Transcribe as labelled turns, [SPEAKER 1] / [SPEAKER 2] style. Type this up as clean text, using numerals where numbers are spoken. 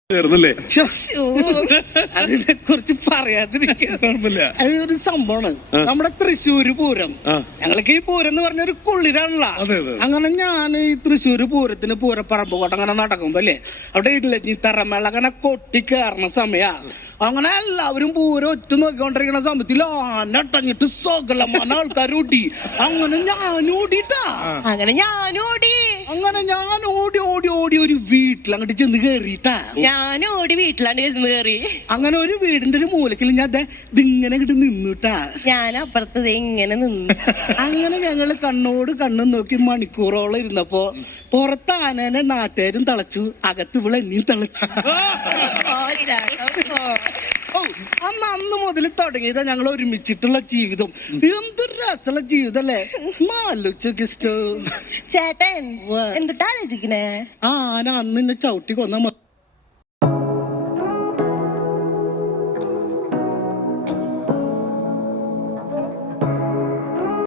[SPEAKER 1] അതിനെ കുറിച്ച് പറയാതിരിക്കുന്നില്ല. അതൊരു സംഭവമാണ്. നമ്മുടെ തൃശ്ശൂര് പൂരം, ഞങ്ങൾക്ക് ഈ പൂരം എന്ന് പറഞ്ഞ ഒരു കുളിരാണല്ലോ. അങ്ങനെ ഞാൻ ഈ തൃശ്ശൂര് പൂരത്തിന് പൂരപ്പറമ്പ് കോട്ട അങ്ങനെ നടക്കുമ്പോ അല്ലേ, അവിടെ ഇല്ലഞ്ഞി തറമേള അങ്ങനെ കൊട്ടി കയറുന്ന സമയാ. അങ്ങനെ എല്ലാവരും പൂരം ഒറ്റ നോക്കിക്കൊണ്ടിരിക്കുന്ന സമയത്തിൽ ആനട്ടഞ്ഞിട്ട് സകലமான ആൾക്കാർ ഓടി. അങ്ങനെ ഞാൻ ഓടിട്ടാ,
[SPEAKER 2] അങ്ങനെ ഞാൻ ഓടി
[SPEAKER 1] ഓടി ഓടി ഒരു വീട്ടിൽ അങ്ങോട്ട് ചെന്ന് കേറിട്ടാ.
[SPEAKER 2] ഞാൻ ഓടി വീട്ടിലാണ് ചെന്ന് കേറി.
[SPEAKER 1] അങ്ങനെ ഒരു വീടിന്റെ ഒരു മൂലക്കിൽ ഞാൻ ഇതിങ്ങനെ ഇങ്ങോട്ട് നിന്നുട്ടാ.
[SPEAKER 2] ഞാൻ അപ്പുറത്തത് ഇങ്ങനെ നിന്നു.
[SPEAKER 1] അങ്ങനെ ഞങ്ങള് കണ്ണോട് കണ്ണും നോക്കി മണിക്കൂറോളം ഇരുന്നപ്പോ പുറത്ത് ആനേനെ നാട്ടുകാരും തളച്ചു, അകത്ത് ഇവിടെ എന്നെയും തളച്ചു. അന്ന് മുതൽ തുടങ്ങിയതാ ഞങ്ങൾ ഒരുമിച്ചിട്ടുള്ള ജീവിതം. എന്തൊരു രസമുള്ള ജീവിതം അല്ലേ.
[SPEAKER 2] ചേട്ടൻ എന്തിട്ടാ ആലോചിക്കണേ?
[SPEAKER 1] ആന അന്ന് എന്നെ ചവിട്ടി കൊന്ന